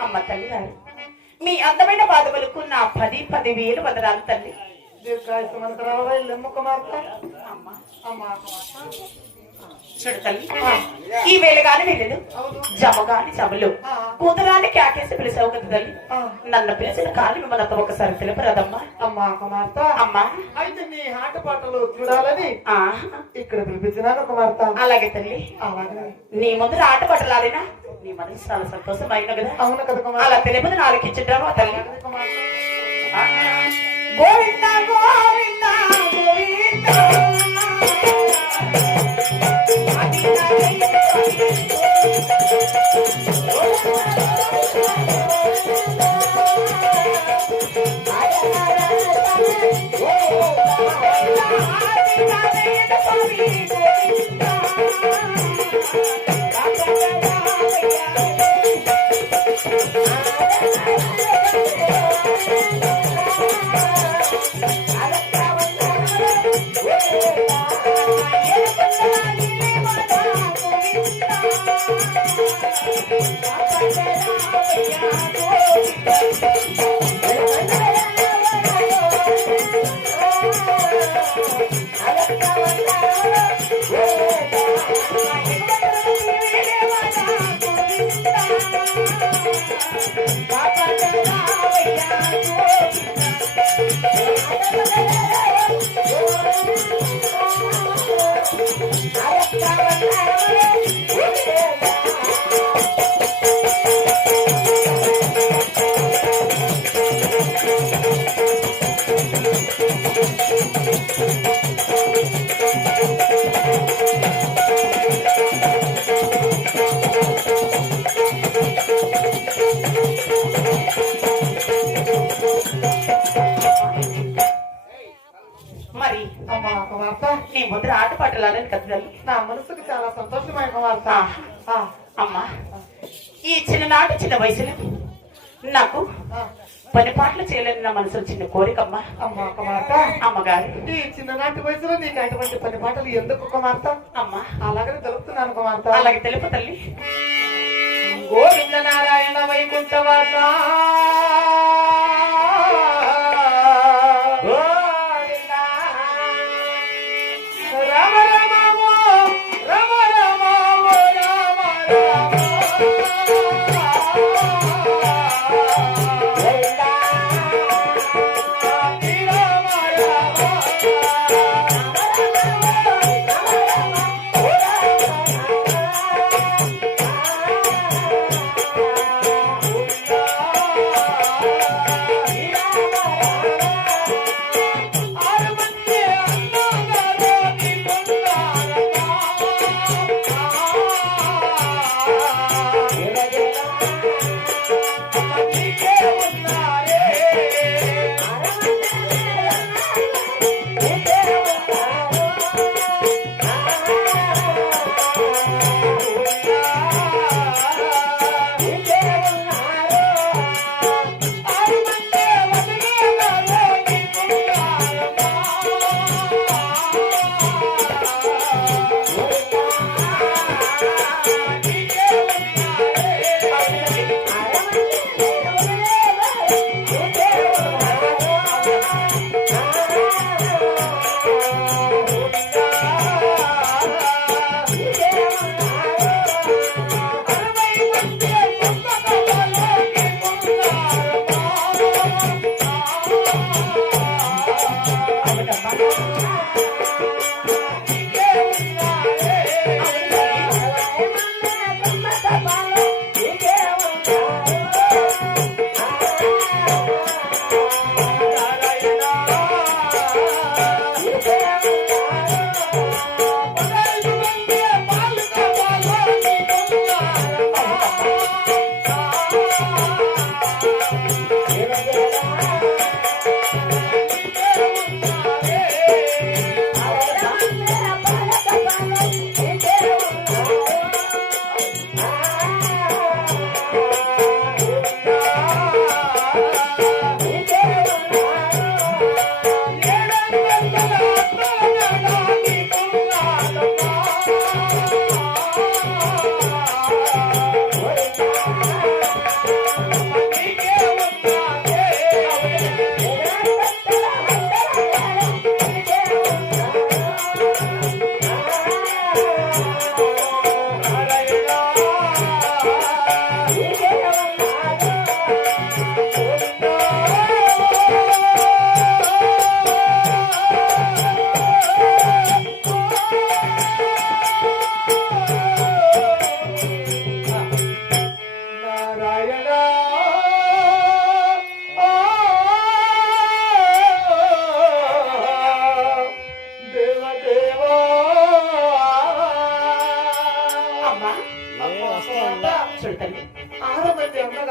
అమ్మ తల్లి గారు మీ అందమైన పాదములకు నా పది పది వేలు వదనాలు తల్లి కుమార్తె. అమ్మ అమ్మ. చూడు తల్లి ఈ వేళగాని వెళ్ళదు అవును. జమగాని జమలు. కూతురాన్ని క్యాకేసి పిలిచావు కదా తల్లి. నన్ను పిలిచిన కాలి మిమ్మల్ని ఒకసారి తెలుపరాదమ్మా అమ్మ కుమార్తె అమ్మా. అయితే నీ ఆట పాటలు చూడాలని ఇక్కడ పిలిపించినాను కుమార్తె అలాగే తల్లి. నీ ముందు ఆట పట్టలాడినా నీ మనసు చాలా సంతోషమైన కదా. అవును కదా అలా తెలియదు నాలుగు ఇచ్చుంటావా తల్లి? గోవింద గోవింద. మరి Why? ముందర ఆట పట్టలాలని కదా తల్లి? నా మనసుకు చాలా సంతోషమైన ఆ, అమ్మా. ఈ చిన్ననాటి చిన్న వయసులో నాకు పని పాటలు చేయాలని నా మనసులో చిన్న కోరికమ్మా అమ్మ. కుమార్తె అమ్మగారు. ఈ చిన్ననాటి వయసులో నీకు అటువంటి పని పాటలు ఎందుకు కుమార్తె అమ్మా. అలాగనే తెలుపుతున్నాను కుమార్తె అలాగే తెలుపు తల్లి. గోవింద నారాయణ వైకుంఠవాస. రామ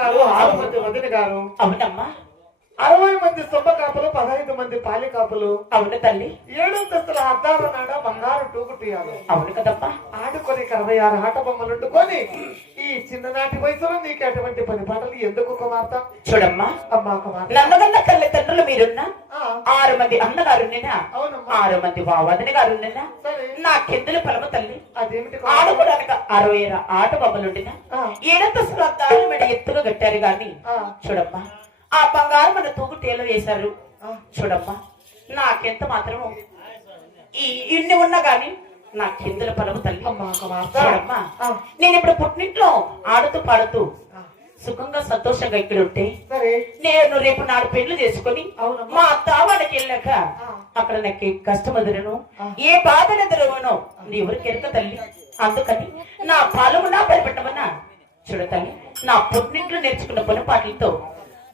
అన్నగారు ఆరు మంది వదిన గారు అవునమ్మా. అరవై మంది సొంత కాపులు పదహైదు మంది పాలి కాపులు. అవును తల్లి. ఏడు అంతస్తుల అద్దాల నాడ బంగారు టూకుటియాలు అవును కదమ్మా. ఆడుకొని అరవై ఆరు ఆట బొమ్మలు వండుకొని ఈ చిన్ననాటి వయసులో నీకు అటువంటి పని పాటలు ఎందుకు కుమార్తె చూడమ్మా. అమ్మా కుమార్తె నన్నగన్న తల్లిదండ్రులు మీరున్నా ఆ, ఆరు మంది అవునమ్మా. ఆరు మంది వదిన గారున్నా సరే. నా కిందుల పొలము తల్లి? ఆడుకోవడానికి అరవై ఆట బొమ్మలుండినా ఆ, ఏడంతస్తులు అద్దాలు మెడ ఎత్తుగా కట్టారు గాని చూడమ్మా ఆ బంగారు మన తూగు తేలు వేశారు. చూడమ్మా నాకెంత మాత్రము? ఈ ఇన్ని ఉన్నా గాని నా కిందుల పొలము తల్లి. చూడమ్మా నేను ఇప్పుడు పుట్టింట్లో ఆడుతూ పాడుతూ సుఖంగా సంతోషంగా ఇక్కడ ఉంటే నేను రేపు నాడు పెళ్ళి చేసుకుని మా అత్తావాడికి వెళ్ళాక. అక్కడ నాకు కష్టం ఎదురును. ఏ బాధలు ఎదురును ఎవరికి ఎరక తల్లి అందుకని నా పాలము నా పరిపెట్టమన్నా చూడ తల్లి నా పుట్టింట్లో నేర్చుకున్న పని పాటలతో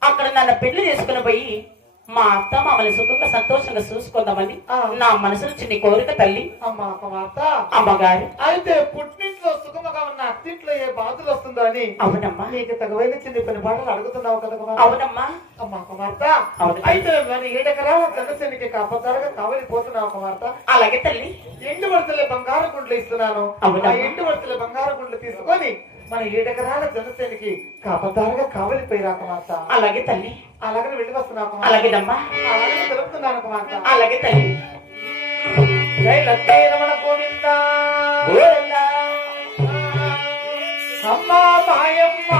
అక్కడ నన్ను పెళ్ళి చేసుకుని పోయి మా అత్త మామని సుఖంగా సంతోషంగా చూసుకుందామని. నా మనసులో చిన్న కోరిక తల్లి. అమ్మగారు. అయితే పుట్టింట్లో సుఖముగా ఉన్న అత్తింట్లో ఏ బాధలు వస్తుందో అని అవునమ్మా. నీకు తగవైన చిన్న పని పాటలు అడుగుతున్నావు కదా అవునమ్మా. అమ్మా కుమార్తె అవును. అయితే మరి ఏడెకరాల జనసేనకి కాపతారుగా కావలిపోతున్నావు కుమార్తె అలాగే తల్లి. ఎండు వరుసలే బంగారు గుండ్లు ఇస్తున్నాను. ఆ ఎండు వరుసలే బంగారు గుండ్లు తీసుకొని మన ఏడెకరాల జనసేనకి కాపతారుగా కావలిపోయిరా కుమార్తె. అలాగే తల్లి. అలాగనే వెళ్ళి వస్తున్నావు కుమార్తె. అలాగేనమ్మా అలాగే తెలుపుతున్నాను కుమార్తె. అలాగే తల్లి. జై లక్ష్మీ రమణ గోవిందా. అమ్మా మాయమ్మ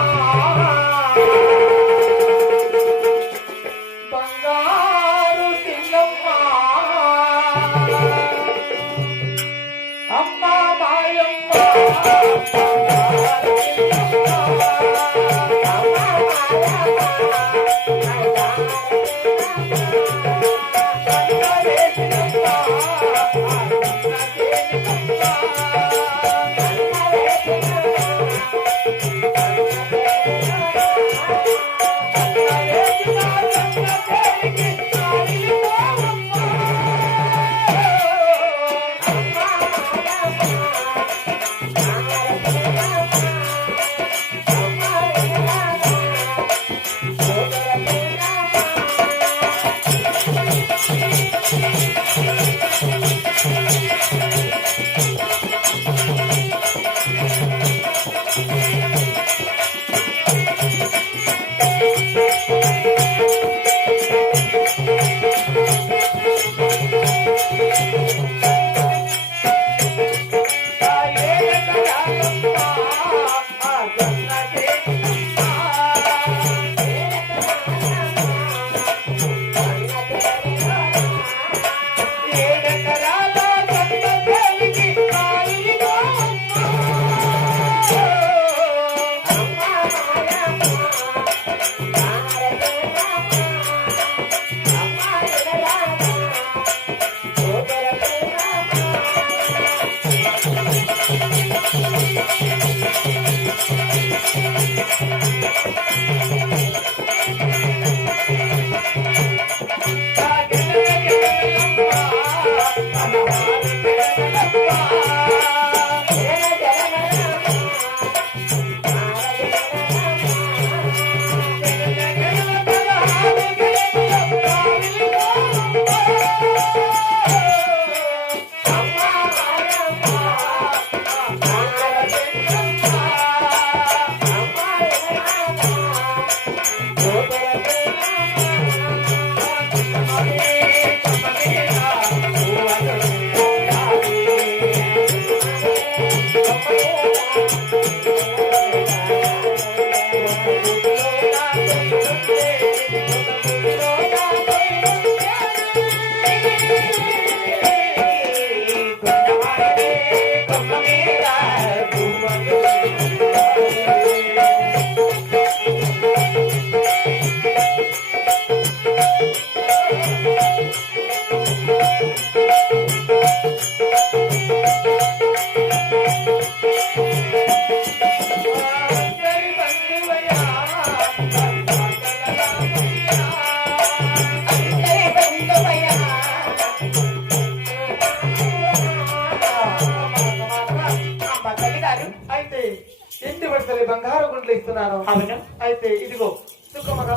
అవును. అయితే ఇదిగో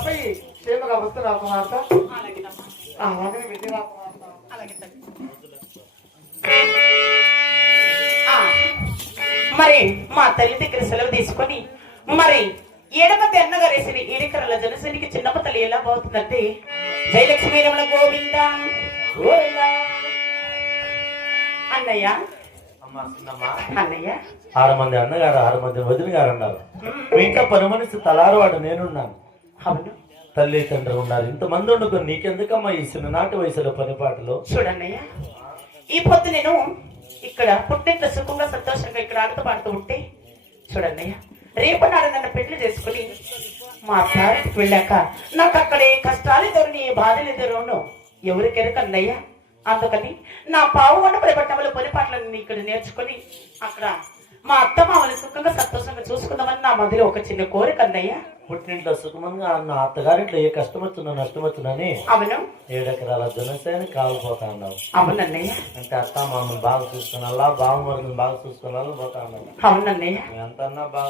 పోయి క్షేమగా కుమార్తె. వెళ్ళిరా కుమార్తె? మరి మా తల్లి దగ్గర సెలవు తీసుకొని మరి ఎడమ తెన్నగారేసిన ఈడికరల జనసేనికి చిన్నప్ప తల్లి ఎలా బాగుతుందంటే జయలక్ష్మీ రమణ గోవింద. అన్నయ్య ఆరు మంది అన్నగారు ఆరు మంది వదిన గారు అన్నారు. మీ ఇంట్లో పని మనిషి తలారువాడు నేనున్నాను. తల్లి తండ్రి ఉన్నారు. ఇంతమంది వండుకొని నీకెందుకమ్మా ఈ చిన్ననాటి వయసులో పని పాటలు చూడన్నయ్య ఈ పొద్దు నేను ఇక్కడ పుట్టింట్లో సుఖంగా సంతోషంగా ఇక్కడ ఆడుతూ పాడుతూ ఉంటే చూడన్నయ్య రేపు నాడు నన్ను పెళ్ళి చేసుకుని మా అత్తారింటికి వెళ్ళాక నాకు అక్కడ ఏ కష్టాలు ఎదురుని ఏ బాధలు ఎదురును. ఎవరికెరకన్నయ్య? అందుకని నా పావు వంట పరిపట్టంలో పొలిపాట్లను ఇక్కడ నేర్చుకుని అక్కడ మా అత్త మామని సుఖంగా సంతోషంగా చూసుకుందామని నా మధ్యలో ఒక చిన్న కోరిక అన్నయ్య. పుట్టింట్లో సుఖమంగా అన్న అత్తగారింట్లో ఏ కష్టం వచ్చినా నష్టం వచ్చినని అవును. ఏడెకరాల జనసేన కాలిపోతా ఉన్నావు అవునన్నయ్య అంటే అత్త మామని బాగా చూసుకున్నా బావమరుని బాగా చూసుకున్నా పోతా ఉన్నావు అవునన్నయ్య ఎంతన్నా బాగా